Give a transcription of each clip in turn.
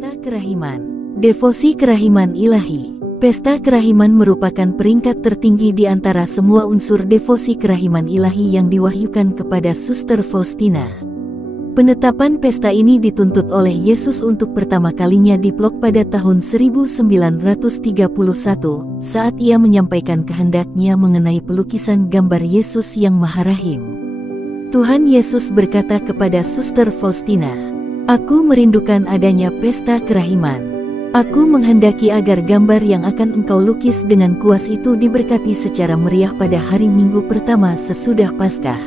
Pesta Kerahiman. Devosi Kerahiman Ilahi. Pesta Kerahiman merupakan peringkat tertinggi di antara semua unsur devosi kerahiman ilahi yang diwahyukan kepada Suster Faustina. Penetapan pesta ini dituntut oleh Yesus untuk pertama kalinya diplok pada tahun 1931 saat ia menyampaikan kehendaknya mengenai pelukisan gambar Yesus yang Maha Rahim. Tuhan Yesus berkata kepada Suster Faustina, "Aku merindukan adanya pesta kerahiman. Aku menghendaki agar gambar yang akan engkau lukis dengan kuas itu diberkati secara meriah pada hari Minggu pertama sesudah Paskah."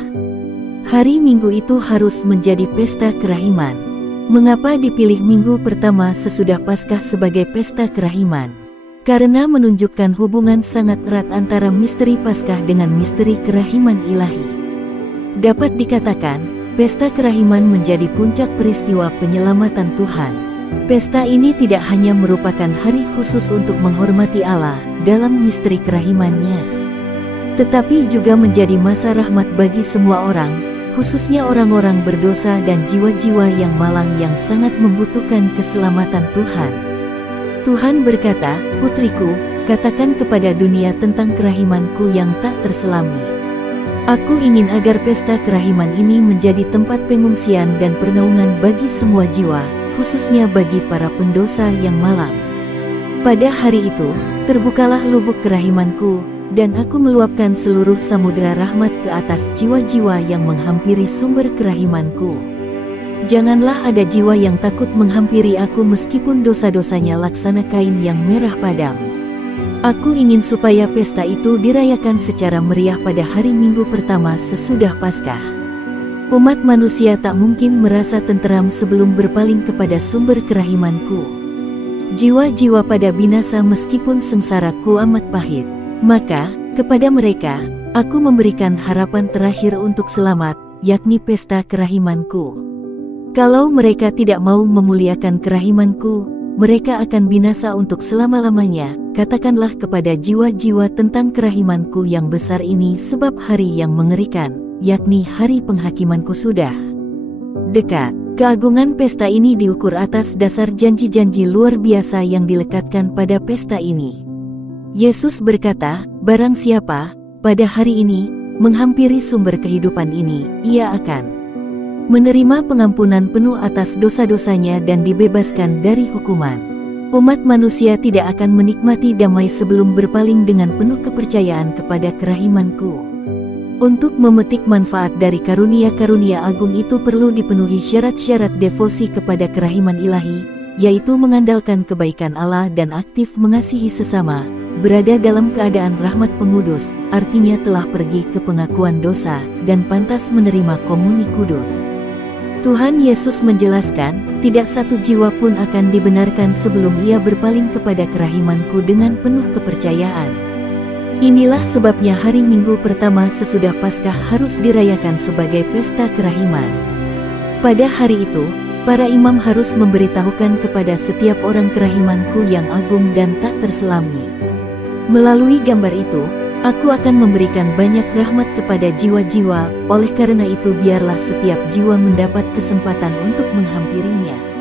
Hari Minggu itu harus menjadi pesta kerahiman. Mengapa dipilih Minggu pertama sesudah Paskah sebagai pesta kerahiman? Karena menunjukkan hubungan sangat erat antara misteri Paskah dengan misteri kerahiman ilahi. Dapat dikatakan, pesta kerahiman menjadi puncak peristiwa penyelamatan Tuhan. Pesta ini tidak hanya merupakan hari khusus untuk menghormati Allah dalam misteri kerahimannya, tetapi juga menjadi masa rahmat bagi semua orang, khususnya orang-orang berdosa dan jiwa-jiwa yang malang yang sangat membutuhkan keselamatan Tuhan. Tuhan berkata, "Putriku, katakan kepada dunia tentang kerahimanku yang tak terselami." Aku ingin agar pesta kerahiman ini menjadi tempat pengungsian dan pernaungan bagi semua jiwa, khususnya bagi para pendosa yang malang. Pada hari itu, terbukalah lubuk kerahimanku, dan aku meluapkan seluruh samudera rahmat ke atas jiwa-jiwa yang menghampiri sumber kerahimanku. Janganlah ada jiwa yang takut menghampiri aku meskipun dosa-dosanya laksana kain yang merah padam. Aku ingin supaya pesta itu dirayakan secara meriah pada hari Minggu pertama sesudah Paskah. Umat manusia tak mungkin merasa tenteram sebelum berpaling kepada sumber kerahimanku. Jiwa-jiwa pada binasa meskipun sengsaraku amat pahit. Maka, kepada mereka, aku memberikan harapan terakhir untuk selamat, yakni pesta kerahimanku. Kalau mereka tidak mau memuliakan kerahimanku, mereka akan binasa untuk selama-lamanya. Katakanlah kepada jiwa-jiwa tentang kerahimanku yang besar ini sebab hari yang mengerikan, yakni hari penghakimanku sudah dekat. Keagungan pesta ini diukur atas dasar janji-janji luar biasa yang dilekatkan pada pesta ini. Yesus berkata, "Barang siapa, pada hari ini, menghampiri sumber kehidupan ini, ia akan menerima pengampunan penuh atas dosa-dosanya dan dibebaskan dari hukuman." Umat manusia tidak akan menikmati damai sebelum berpaling dengan penuh kepercayaan kepada kerahimanku. Untuk memetik manfaat dari karunia-karunia agung itu perlu dipenuhi syarat-syarat devosi kepada kerahiman ilahi, yaitu mengandalkan kebaikan Allah dan aktif mengasihi sesama, berada dalam keadaan rahmat pengudus, artinya telah pergi ke pengakuan dosa, dan pantas menerima komuni kudus. Tuhan Yesus menjelaskan, tidak satu jiwa pun akan dibenarkan sebelum ia berpaling kepada kerahimanku dengan penuh kepercayaan. Inilah sebabnya hari Minggu pertama sesudah Paskah harus dirayakan sebagai pesta kerahiman. Pada hari itu, para imam harus memberitahukan kepada setiap orang kerahimanku yang agung dan tak terselami. Melalui gambar itu, aku akan memberikan banyak rahmat kepada jiwa-jiwa, oleh karena itu biarlah setiap jiwa mendapat kesempatan untuk menghampirinya.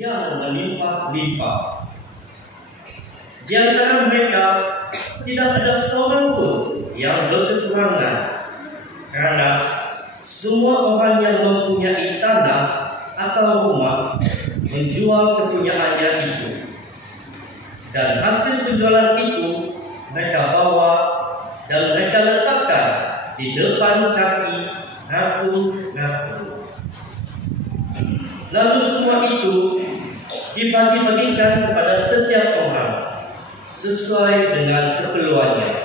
yang melimpah-limpah. Di antara mereka tidak ada seorang pun yang berkekurangan, karena semua orang yang mempunyai tanah atau rumah menjual kepunyaannya itu, dan hasil penjualan itu mereka bawa dan mereka letakkan di depan kaki rasul-rasul. Lalu semua itu dibagi-bagikan kepada setiap orang sesuai dengan keperluannya.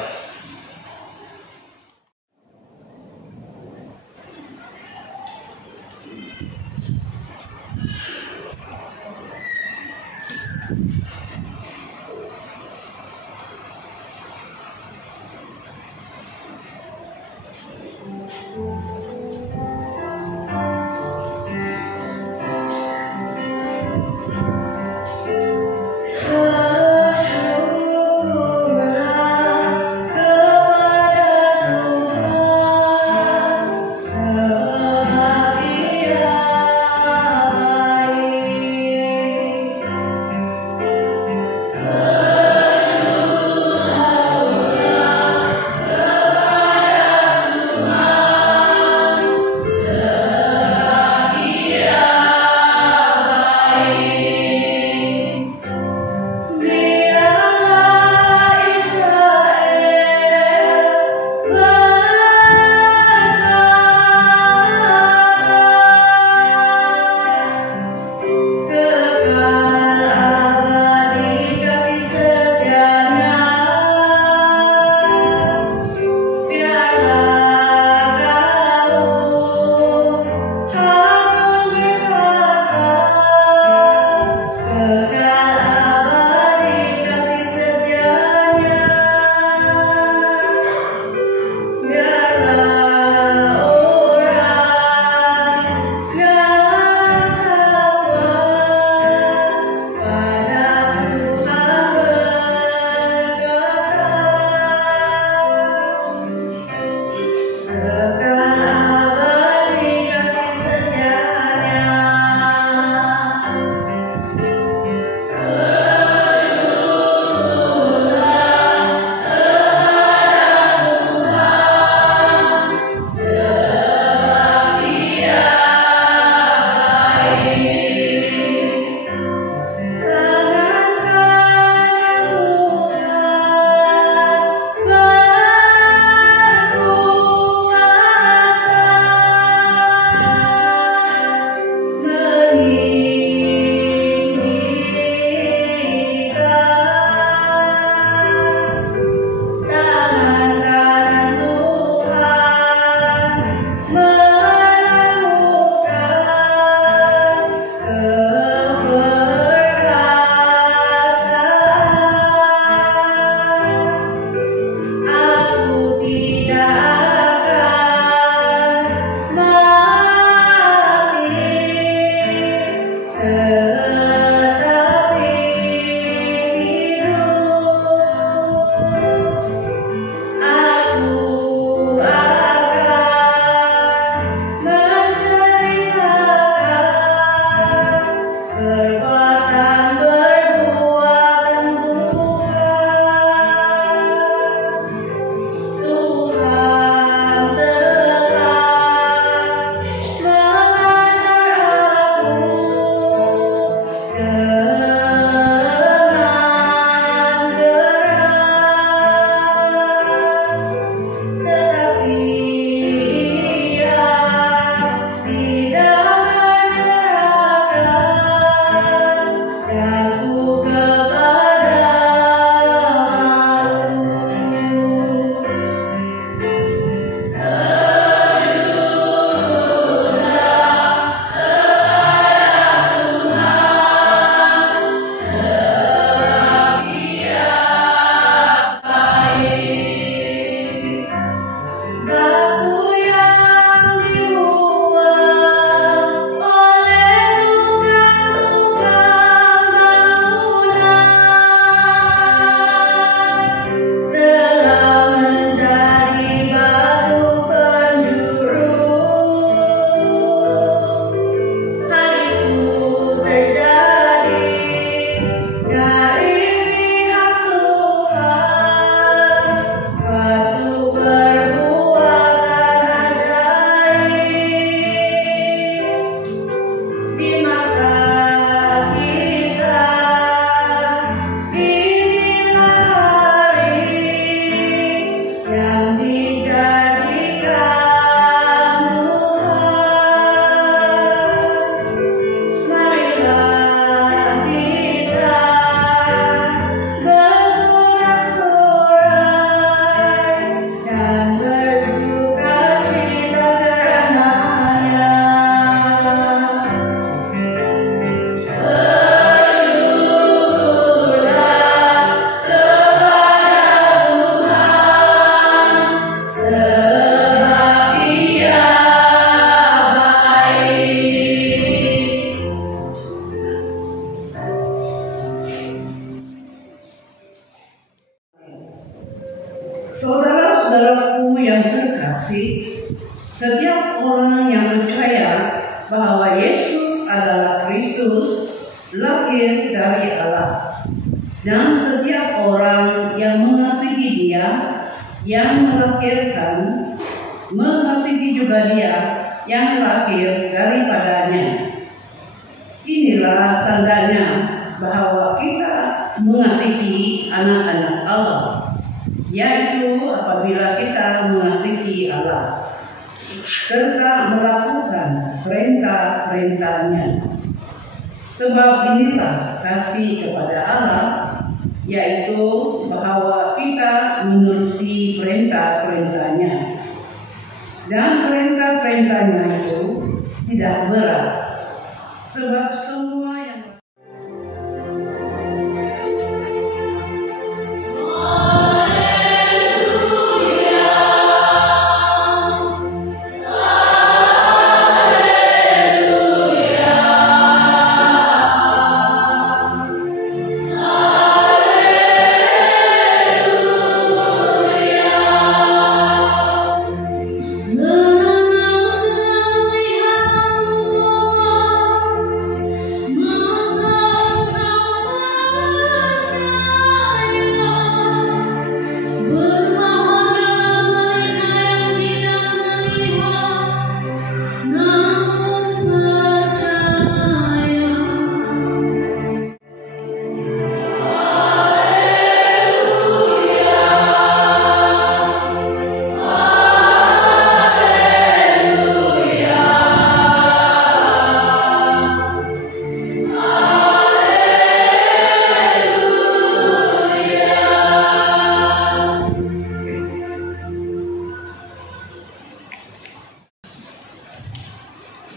adalah Kristus, lahir dari Allah. Dan setiap orang yang mengasihi Dia, yang melahirkan, mengasihi juga Dia yang lahir daripadanya. Inilah tandanya bahwa kita mengasihi anak-anak Allah, yaitu apabila kita mengasihi Allah serta melakukan perintah-perintahnya. Sebab inilah kasih kepada Allah, yaitu bahwa kita menuruti perintah-perintahnya. Dan perintah-perintahnya itu tidak berat, sebab semua yang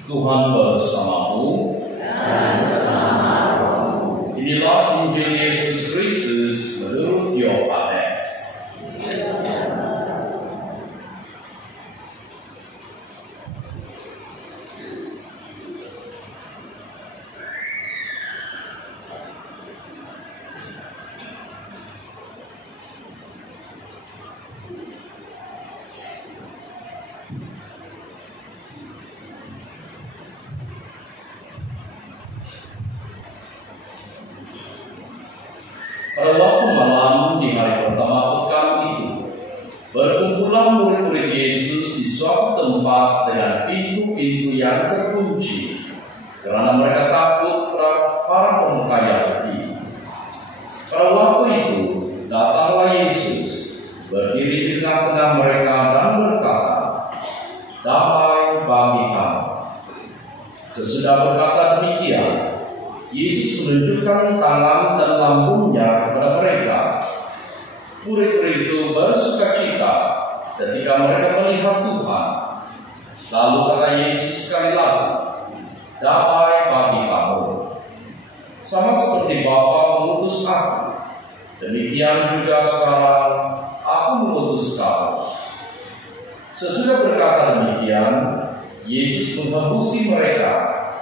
Tuhan bersamamu. Inilah Injil Yesus Kristus menurut Yohanes. Pada waktu malam di hari pertama pekan itu, berkumpulan murid-murid Yesus di suatu tempat dengan pintu-pintu yang terkunci, karena mereka takut para pemuka Yahudi. Pada waktu itu, datanglah Yesus, berdiri di tengah-tengah mereka dan berkata, "Damai bagi kamu." Sesudah berkata demikian, Yesus menunjukkan tangan dan lambungnya kepada mereka. Murid-murid itu bersukacita ketika mereka melihat Tuhan. Lalu kata Yesus sekali lagi, "Damai bagi kamu. Sama seperti Bapa mengutus aku, demikian juga sekarang aku mengutus kamu." Sesudah berkata demikian, Yesus menghembusi mereka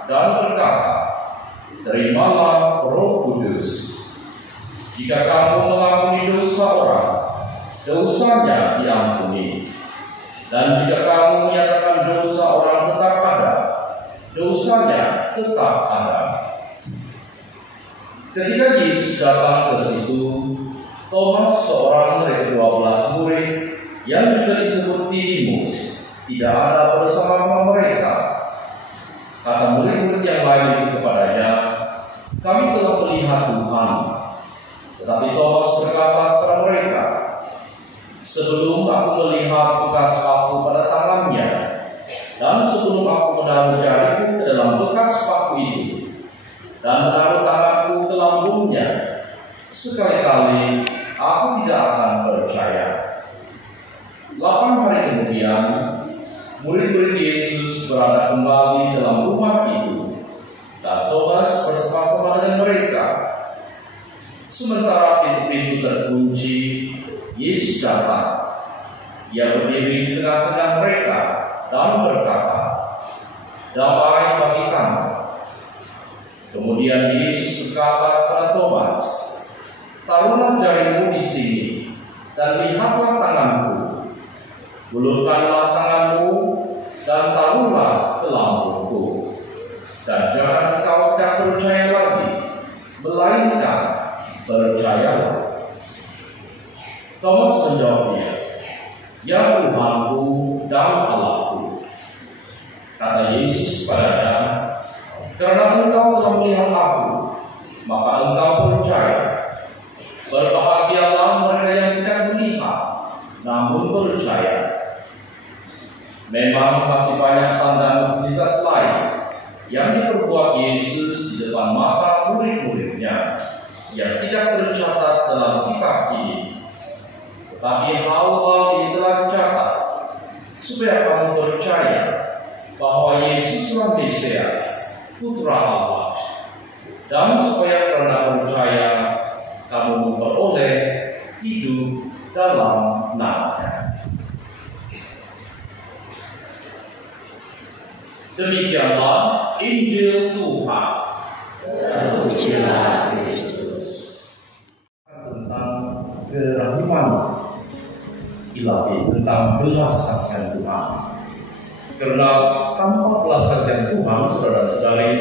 dan berkata, "Terimalah Roh Kudus. Jika kamu mengampuni dosa orang, dosanya diampuni. Dan jika kamu menyatakan dosa orang tetap ada, dosanya tetap ada." Ketika Yesus datang ke situ, Thomas, seorang dari 12 murid yang juga disebut Didimus, tidak ada bersama-sama mereka. Kata murid-murid yang lain itu kepadanya, "Kami telah melihat Tuhan." Tetapi Thomas berkata kepada mereka, "Sebelum aku melihat bekas paku pada tangannya, dan sebelum aku menaruh jariku ke dalam bekas paku itu, dan menaruh tanganku ke lambungnya, sekali-kali aku tidak akan percaya." 8 hari kemudian, murid-murid Yesus berada kembali dalam rumah itu, dan Thomas bersama-sama dengan mereka. Sementara pintu-pintu terkunci, Yesus datang. Ia berdiri di tengah-tengah mereka dan berkata, "Damai bagi kamu." Kemudian Yesus berkata kepada Thomas, "Taruhlah jarimu di sini, dan lihatlah tanganku. Ulurkanlah tanganmu dan taruhlah ke lambungku. dan jangan kau tidak percaya lagi, melainkan percayalah. Thomas menjawab dia, "Ya Tuhanku dan Allahku." Kata Yesus padanya, "Karena engkau telah melihat aku, maka engkau percaya. Berbahagialah mereka yang tidak melihat, namun percaya." Memang masih banyak tanda mukjizat lain yang diperbuat Yesus di depan mata murid-muridnya yang tidak tercatat dalam kitab ini. Tetapi hal-hal ini telah dicatat supaya kamu percaya bahwa Yesuslah Mesias, Putra Allah, dan supaya karena percaya kamu memperoleh hidup dalam nama-Nya. Demikianlah Injil Tuhan. Terpujilah Kristus. Tentang kerahiman ilahi, tentang belas kasihan Tuhan. Karena tanpa belas kasihan Tuhan, saudara-saudari,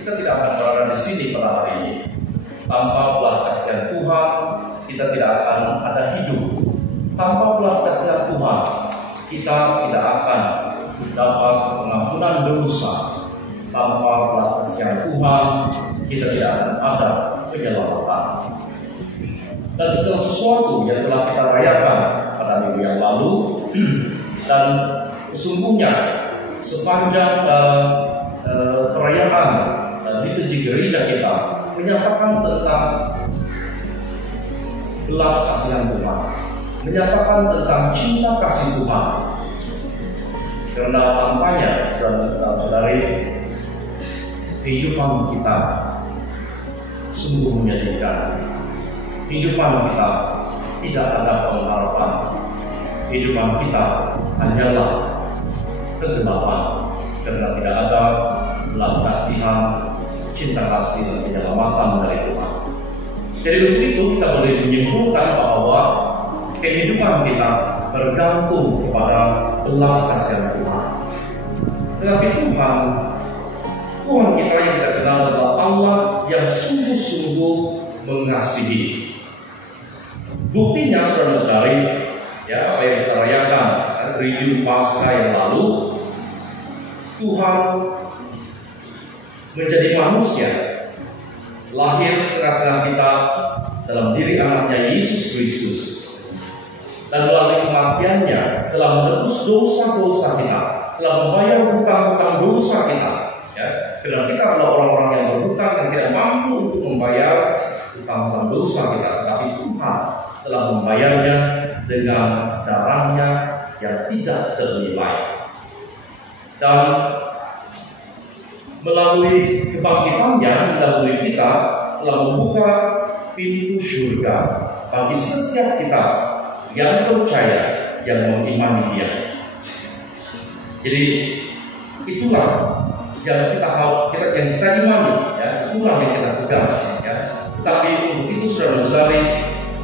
kita tidak akan berada di sini pada hari ini. Tanpa belas kasihan Tuhan, kita tidak akan ada hidup. Tanpa belas kasihan Tuhan, kita tidak akan dapat pengampunan dosa. Tanpa belas kasihan Tuhan, kita tidak akan ada penyelamatan. Dan segala sesuatu yang telah kita rayakan pada minggu yang lalu, dan sesungguhnya sepanjang perayaan liturgi gereja kita menyatakan tentang belas kasihan Tuhan, menyatakan tentang cinta kasih Tuhan. Karena tampaknya, saudara-saudari, kehidupan kita sungguh menyedihkan. Kehidupan kita tidak ada pengharapan. Kehidupan kita hanyalah kegelapan, karena tidak ada belas kasihan, cinta kasih dan penyelamatan dari Tuhan. Jadi untuk itu kita boleh menyimpulkan bahwa kehidupan kita bergantung kepada belas kasihan Tuhan. Tetapi Tuhan kita yang kita kenal adalah Allah yang sungguh-sungguh mengasihi. Buktinya, saudara-saudari, ya, apa yang kita rayakan Triduum Paskah yang lalu, Tuhan menjadi manusia, lahir tengah-tengah kita dalam diri anaknya Yesus Kristus, dan melalui kematiannya telah menebus dosa-dosa kita, telah membayar hutang-hutang dosa kita. Ya, karena kita adalah orang-orang yang berhutang yang tidak mampu untuk membayar hutang-hutang dosa kita, tetapi Tuhan telah membayarnya dengan darahnya yang tidak ternilai. Dan melalui kebangkitannya, melalui kita telah membuka pintu surga bagi setiap kita yang percaya, yang mengimani Dia. Jadi itulah yang kita imani, ya, itulah yang kita pegang, ya. Tetapi untuk itu, saudara-saudari,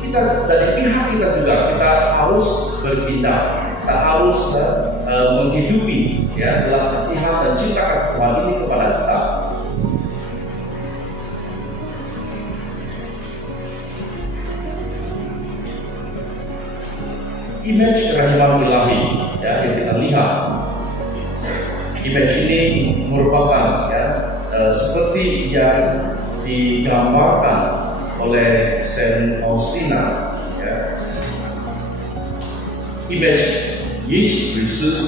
kita dari pihak kita juga kita harus berpindah, kita harus menghidupi, ya, belas kasihan dan cinta kasih Tuhan ini kepada kita. Image kerahiman ilahi, ya, yang kita lihat. Image ini merupakan, ya, seperti yang digambarkan oleh Saint Faustina, ya. Image Yesus Kristus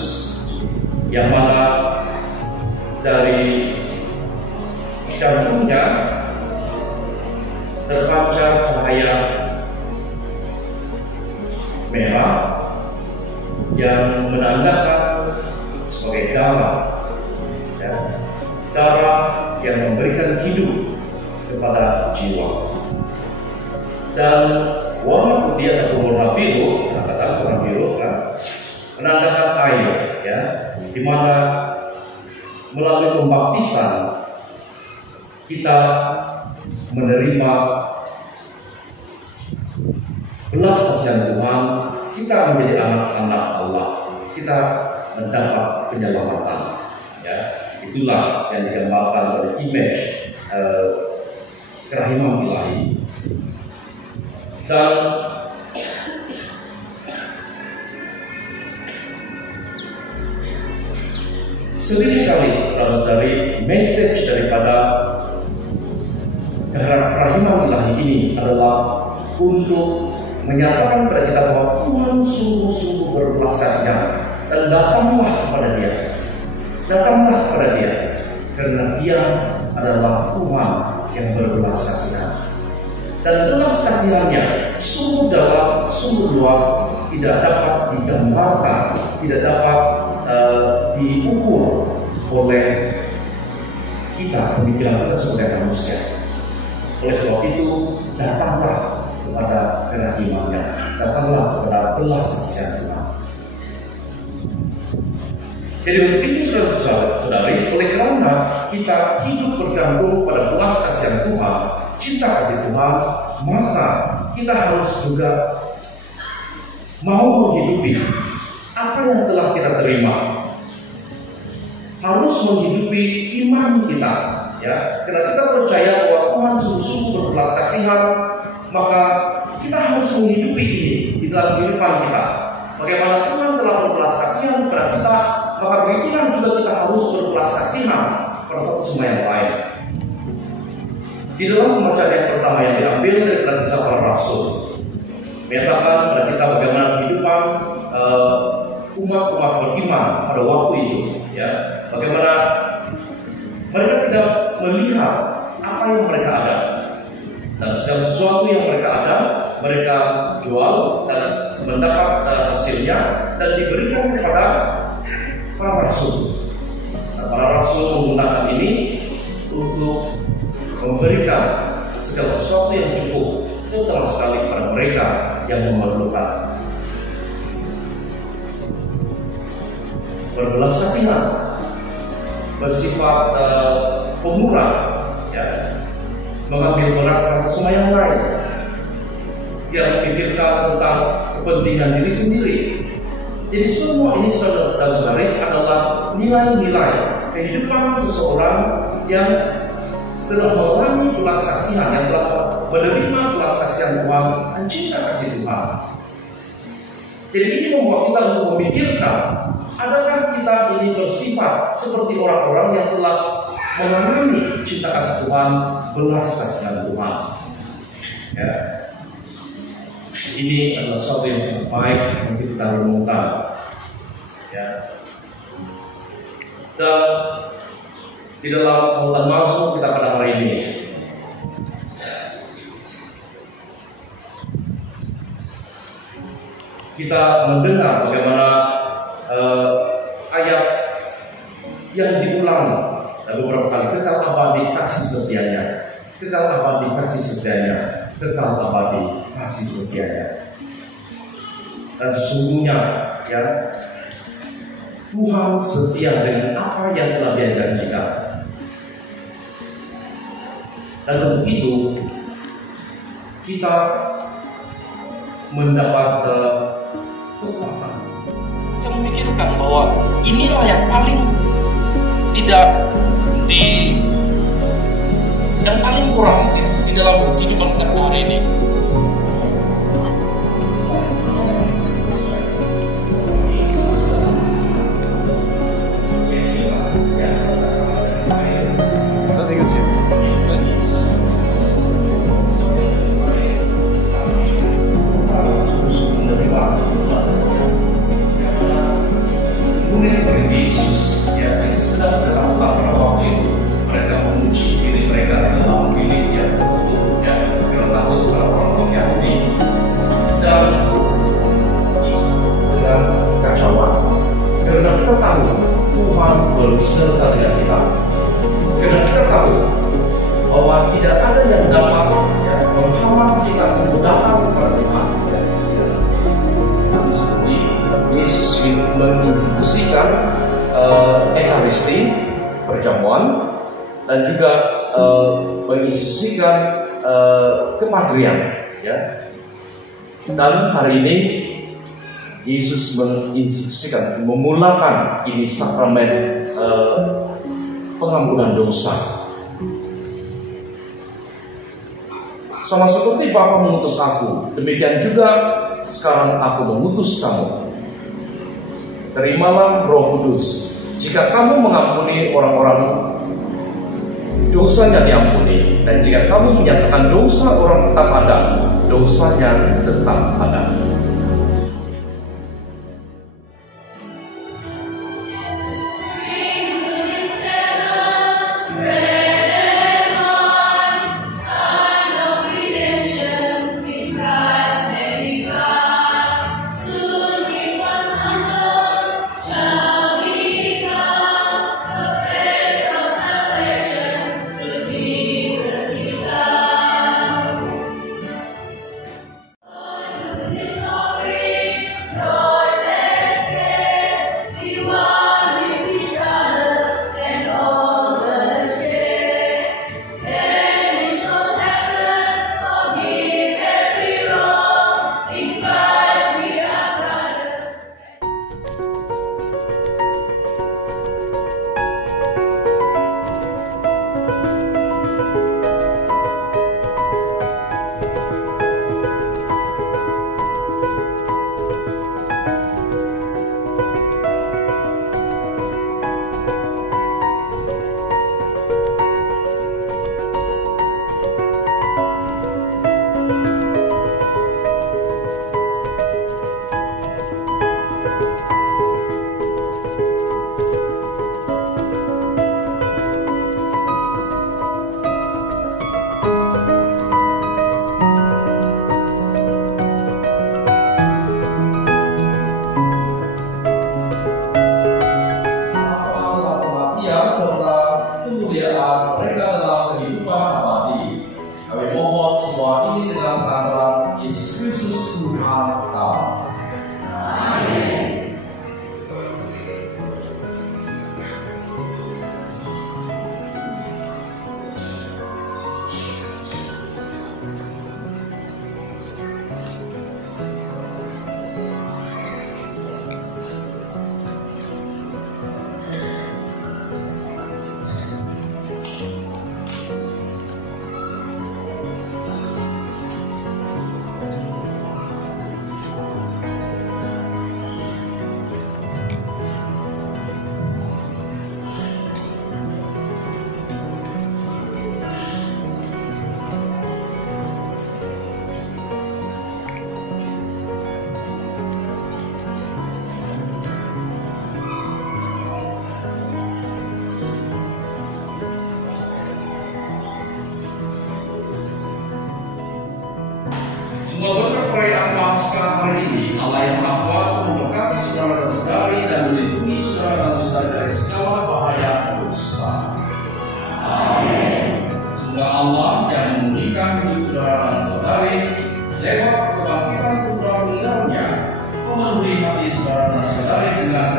yang mana dari jantungnya terpancar cahaya merah yang menandakan sebagai darah, ya, darah yang memberikan hidup kepada jiwa. Dan warna putih atau warna biru, katakan warna biru, kan, menandakan air, ya, di mana melalui pembaptisan kita menerima belas kasihan Tuhan, kita menjadi anak-anak Allah, kita mendapat penyelamatan, ya. Itulah yang digambarkan oleh image kerahiman ilahi. Dan sering kali dari message daripada kerahiman ilahi ini adalah untuk menyatakan kepada kita bahwa Tuhan sungguh-sungguh berbelas kasihan, dan datanglah kepada Dia, karena Dia adalah Tuhan yang berbelas kasihan. Dan belas kasihannya sungguh dalam, sungguh luas, tidak dapat digambarkan, tidak dapat diukur oleh kita, pemikiran kita sebagai manusia. Oleh sebab itu, datanglah kepada kerahimannya, datanglah kepada belas kasihan Tuhan. Jadi untuk itu saudara-saudari, oleh karena kita hidup bergantung pada belas kasihan Tuhan, cinta kasih Tuhan, maka kita harus juga mau menghidupi apa yang telah kita terima, harus menghidupi iman kita, ya. Karena kita percaya bahwa Tuhan sungguh-sungguh berbelas kasihan, maka kita harus menghidupi ini di dalam kehidupan kita. Bagaimana Tuhan telah berbelas kasihan kepada kita, maka begitulah juga kita harus berbelas kasihan pada satu sama yang lain. Di dalam pembacaan yang pertama yang diambil dari kisah para rasul, menyatakan kepada kita bagaimana kehidupan umat-umat beriman pada waktu itu, ya. Bagaimana mereka tidak melihat apa yang mereka ada, dan segala sesuatu yang mereka ada, mereka jual dan mendapat hasilnya dan diberikan kepada para rasul. Nah, para rasul menggunakan ini untuk memberikan segala sesuatu yang cukup, terutama sekali kepada mereka yang memerlukan. Berbelas kasihan, bersifat pemurah, ya, mengambil berat semua yang lain, yang memikirkan tentang kepentingan diri sendiri. Jadi semua ini, saudara-saudari, adalah nilai-nilai kehidupan seseorang yang telah mengalami belas kasihan, yang telah menerima belas kasihan Tuhan dan cinta kasih Tuhan. Jadi ini membuat kita untuk memikirkan, adakah kita ini bersifat seperti orang-orang yang telah mengalami cinta kasih Tuhan, belas kasihan Tuhan, ya. Ini adalah sesuatu yang sangat baik untuk kita renungkan, ya. Dan di dalam Sautan Mazmur kita pada hari ini, kita mendengar bagaimana ayat yang diulang beberapa kali, kekal abadi kasih setianya, kekal abadi kasih setianya, kekal abadi kasih setianya. Dan sesungguhnya, ya, Tuhan setia dengan apa yang telah Dia janjikan. Dan untuk itu kita mendapat kekuatan. Saya memikirkan bahwa inilah yang paling yang paling kurang di dalam kehidupan kita hari ini. Yesus, ya, yang sedang berlakukan pada waktu itu, mereka mengunci diri mereka dalam bilik yang tertutup, ya, karena takut para orang Yahudi. Dan dengan kacauan, karena kita tahu Tuhan berserta dengan kita, karena kita tahu bahwa tidak ada yang dapat, ya, menghambat kita untuk datang kepada Tuhan. Seperti Yesus menginstitusikan Ekaristi, perjamuan, dan juga menginstitusikan kepadrian, ya. Dan hari ini Yesus menginstitusikan, memulakan ini sakramen pengampunan dosa. Sama seperti Bapa mengutus aku, demikian juga sekarang aku mengutus kamu. Terimalah Roh Kudus. Jika kamu mengampuni orang-orang, dosanya diampuni. Dan jika kamu menyatakan dosa orang tetap ada, dosanya tetap ada. Semoga perayaan Paskah hari ini Allah yang Maha Kuasa memberkati saudara dan saudari dan melindungi saudara dan saudari dari segala bahaya dosa. Amin. Semoga Allah yang memulihkan hidup saudara dan saudari lewat kebangkitan putra tunggalnya memenuhi hati saudara dan saudari dengan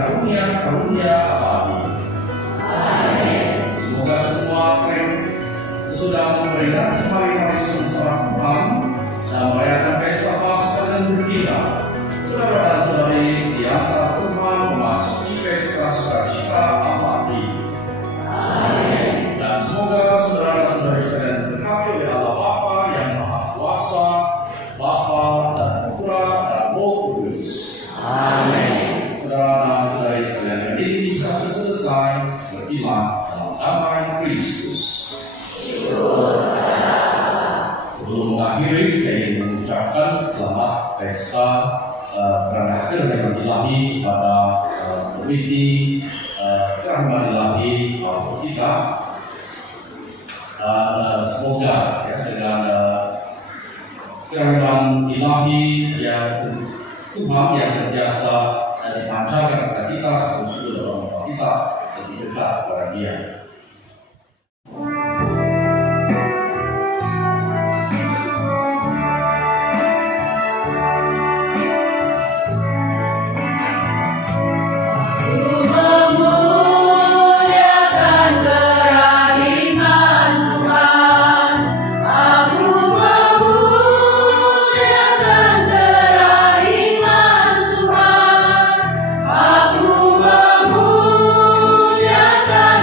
karunia abadi. Amin. Semoga semua sudah memperingati hari-hari sengsara Tuhan dan merayakan pesta Paskah dan bergembira. Saudara dan saudari di antara Tuhan memasuki pesta sukacita abadi. Amin. Dan semoga saudara dan saudari sekalian diberkati oleh Allah Bapa yang Maha Kuasa, Bapa dan Putra dan Roh Kudus. Amin. Saudara dan saudari sekalian, hari ini bisa selesai beriman dalam damai Kristus. Sebelum mengakhiri, saya ingin mengucapkan selamat pesta berakhir dengan ilahi pada komiti kerahiman ilahi kita, dan semoga ya, dengan kerahiman ilahi yang Tuhan yang sentiasa dipancarkan kepada kita, seluruh orang kita lebih dekat kepada Dia. Aku memuliakan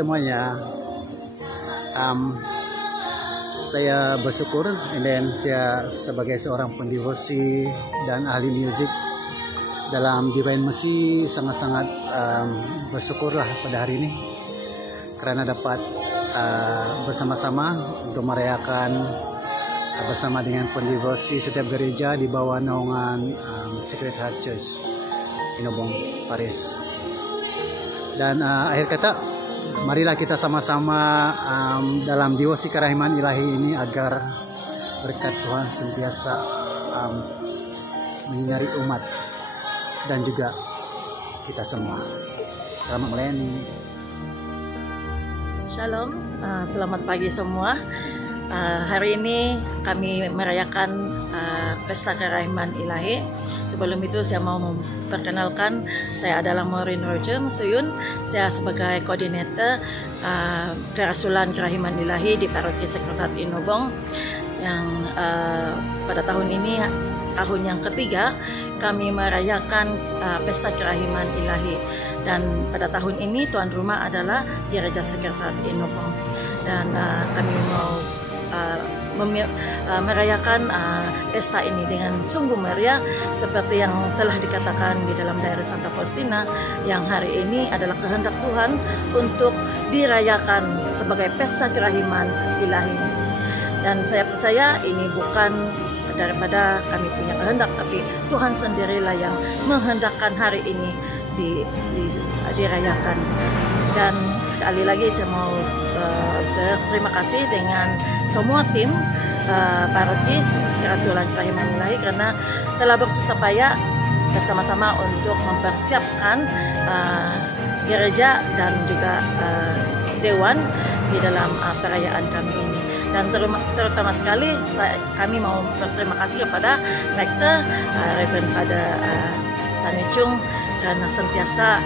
semuanya. Saya bersyukur, and then saya sebagai seorang pendevosi dan ahli musik dalam Divine Mercy sangat-sangat bersyukurlah pada hari ini karena dapat bersama-sama untuk merayakan bersama dengan pendevosi setiap gereja di bawah naungan Sacred Heart Church Inobong, Paris. Dan akhir kata, marilah kita sama-sama dalam devosi kerahiman ilahi ini agar berkat Tuhan sentiasa menyinari umat dan juga kita semua. Selamat melayani. Shalom, selamat pagi semua. Hari ini kami merayakan Pesta Kerahiman Ilahi. Sebelum itu saya mau memperkenalkan, saya adalah Maureen Roger Mesuyun. Saya sebagai koordinator Kerasulan Kerahiman Ilahi di Paroki Sacred Heart Inobong, yang pada tahun ini tahun yang ketiga kami merayakan Pesta Kerahiman Ilahi. Dan pada tahun ini tuan rumah adalah Gereja Sacred Heart Inobong, dan kami mau merayakan pesta ini dengan sungguh meriah seperti yang telah dikatakan di dalam Diary Santa Faustina, yang hari ini adalah kehendak Tuhan untuk dirayakan sebagai pesta kerahiman ilahi. Dan saya percaya ini bukan daripada kami punya kehendak, tapi Tuhan sendirilah yang menghendakkan hari ini dirayakan. Dan sekali lagi saya mau berterima kasih dengan semua tim paroki Kerasulan Kerahiman Ilahi karena telah bersusah payah bersama-sama untuk mempersiapkan gereja dan juga dewan di dalam perayaan kami ini. Dan terutama sekali kami mau berterima kasih kepada Rektor Reverend Father Sanechung karena sentiasa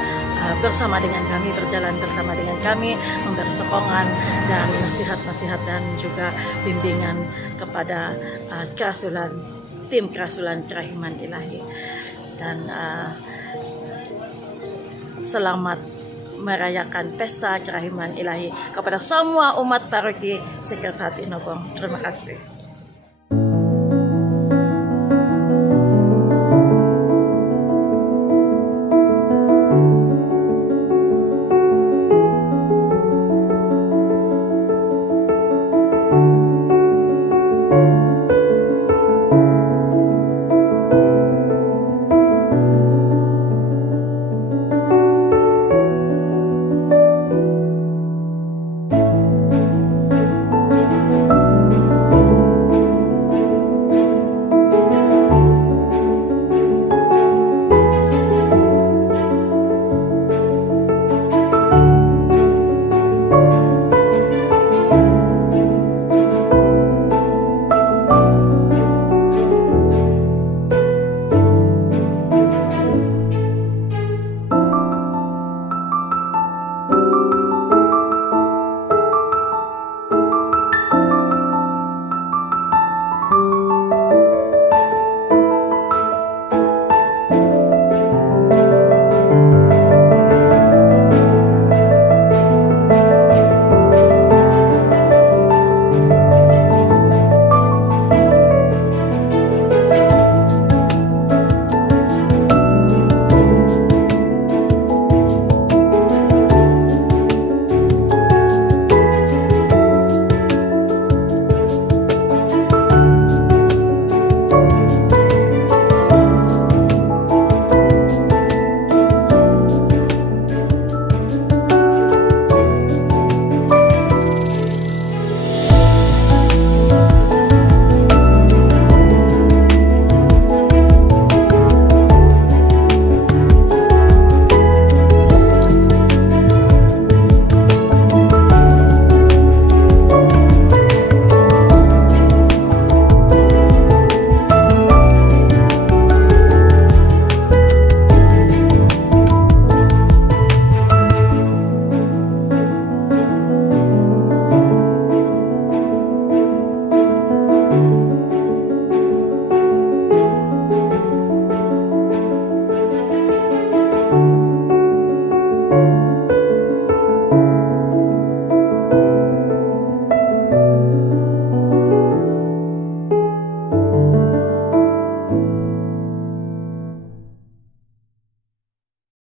bersama dengan kami, berjalan bersama dengan kami, memberi sokongan dan nasihat-nasihat dan juga bimbingan kepada tim Kerasulan Kerahiman Ilahi. Dan selamat merayakan Pesta Kerahiman Ilahi kepada semua umat paroki Sacred Heart Inobong. Terima kasih.